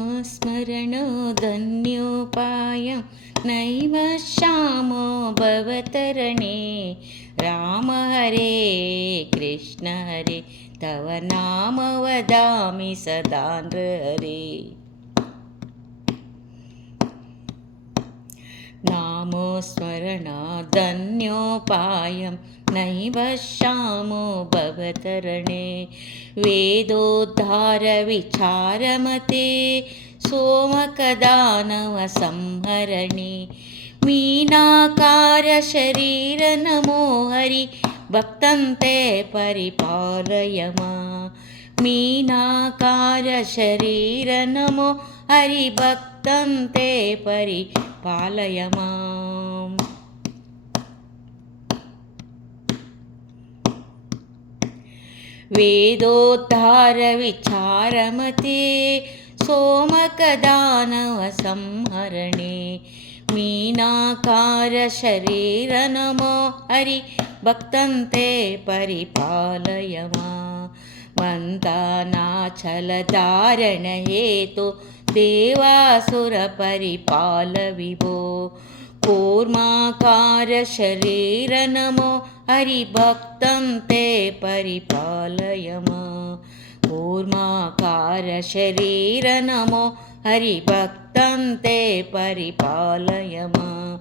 नामस्मरणो धन्योपायं नैव श्यामो भवतरणे। राम हरे कृष्ण हरे तव नाम वदामि सदा नृहरे। नामस्मरणादन्योपायं नैव श्यामो भवतरणे। वेदोद्धारविचारमते सोमकदानवसंहरणे। मीनाकारशरीर नमो हरि भक्तं ते परिपालय माम्। मीनाकारशरीर नमो हरि भक्तं ते परिपालय माम्। वेदोद्धारविचारमते सोमकदानवसंहरणे। मीनाकारशरीर नमो हरि भक्तं ते परिपालय माम्। मन्दानाचलधारण हेतो देवासुरपरिपाल विभो। कूर्माकारशरीर नमो हरि भक्तं ते परिपालय माम्। कूर्माकारशरीर नमो हरि भक्तं ते परिपालय माम्।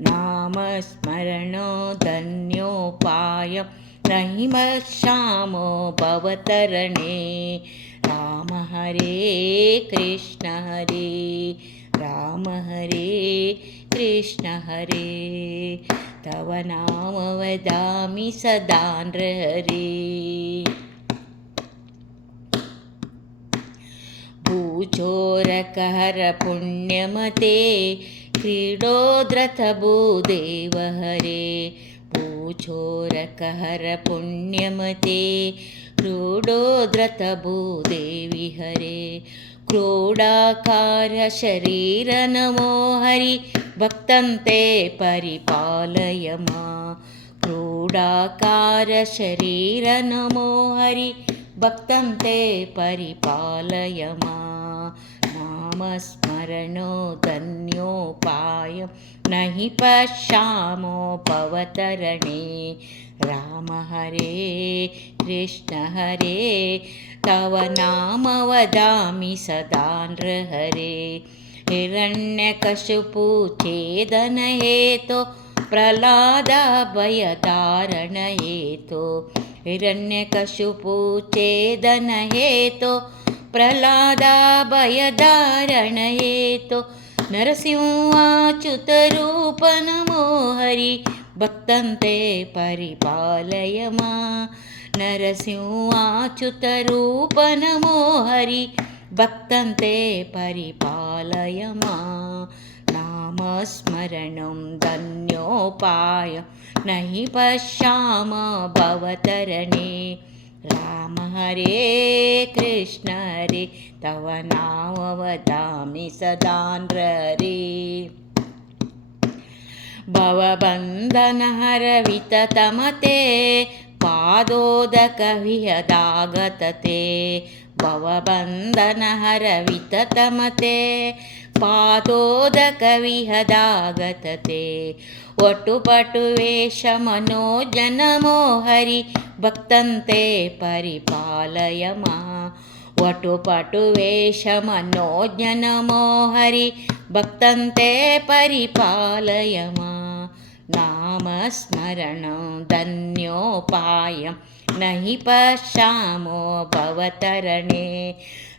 नामस्मरणो धन्योपायं नैव श्यामो भवतरणे। राम हरे कृष्ण हरे राम हरे कृष्ण हरे तव नाम वदामि सदा नृहरे। भूचोरकहर पुण्यमते क्रीडोद्रथ भूदेव हरे। भूचोरकहर पुण्यमते क्रीडोद्रथ भूदेवी हरे। क्रोडाकार शरीर नमो हरि भक्तं ते परिपालय माम्। क्रोडाकार शरीर नमो हरि भक्तं ते परिपालय माम्। नामस्मरणो धन्योपायं नहि पश्यामो भवतरणे। राम हरे कृष्ण हरे तव नाम वदामि सदा नृहरे। हिरण्यकशिपु छेदन हेतो प्रह्लाद भयदारण हेतो। हिरण्यकशिपु छेदन हेतो प्रह्लाद भयदारण हेतो। नरसिंहाच्युत रूप नमो हरि भक्तं ते परिपालय माम्। नरसिंहाच्युत रूप नमो हरि भक्तं ते परिपालय माम्। नामस्मरणं धन्योपायं नहि पश्यामो भवतरणे। राम हरे कृष्ण हरे तव नाम वदामि सदा नृहरे। भवबन्धनहर विततमते पादोदक विहदागतते। भवबन्धनहर विततमते पादोदक विहदागतते। वटुपटुवेश मनोज नमो हरि भक्तं ते परिपालय माम्। वटुपटुवेश मनोज नमो हरि भक्तं ते परिपालय माम्। नामस्मरणं धन्योपायं नहि पश्यामो भवतरणे।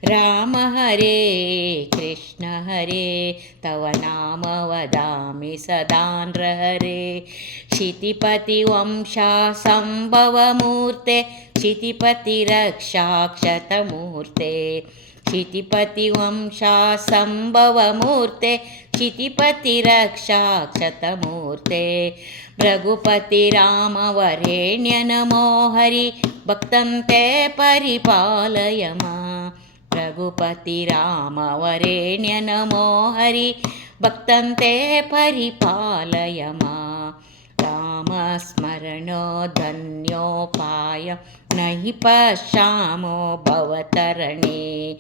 राम हरे कृष्ण हरे तव नाम वदामि सदा नृहरे। क्षितिपतिवंशा सम्भवमूर्ते क्षितिपतिरक्षाक्षतमूर्ते। क्षितिपतिवंशा सम्भवमूर्ते क्षितिपतिरक्षाक्षतमूर्ते। रघुपति राम वरेण्य नमो हरि भक्तं ते परिपालय माम्। रघुपति राम वरेण्य नमो हरि भक्तं ते परिपालय माम्। रामस्मरणो धन्योपायं नहि पश्यामो भवतरणे।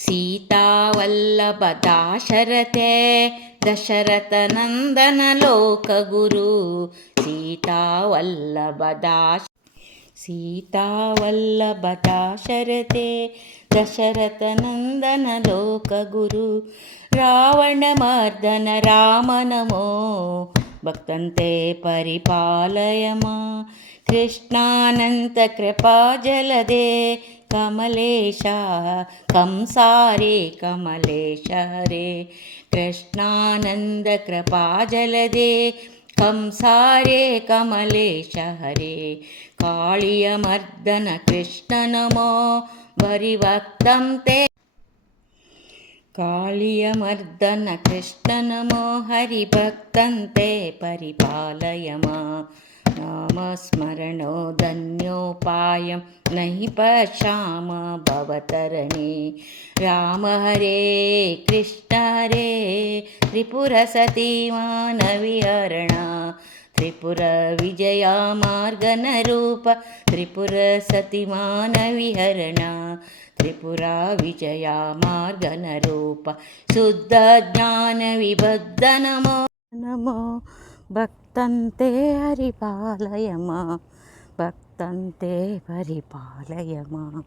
सीतावल्लभ दाशरथे दशरथनन्दन लोकगुरु सीतावल्लभ दाशरथे दशरथनन्दन लोकगुरु रावणमर्दन राम नमो भक्तन्ते परिपालय मां कृष्णानन्त कृपाजलदे कमलेश कंसारे कमलेश हरे कृष्णानन्द कृपाजलदे कंसारे कमलेश हरे काळियमर्दन कृष्ण नमो भरिभक्तं ते काळियमर्दन कृष्ण नमो हरिभक्तं ते परिपालय मां नामस्मरणो धन्योपायं नहि पश्याम भवतरणे राम हरे कृष्ण हरे त्रिपुरसतीमानविहरण त्रिपुरविजया मार्गनरूप त्रिपुरसतीमानविहरण त्रिपुराविजया मार्गनरूप शुद्धज्ञानविबुद्ध नमो नमो भक्तन्ते हरिपालय मां भक्तन्ते परिपालय मां।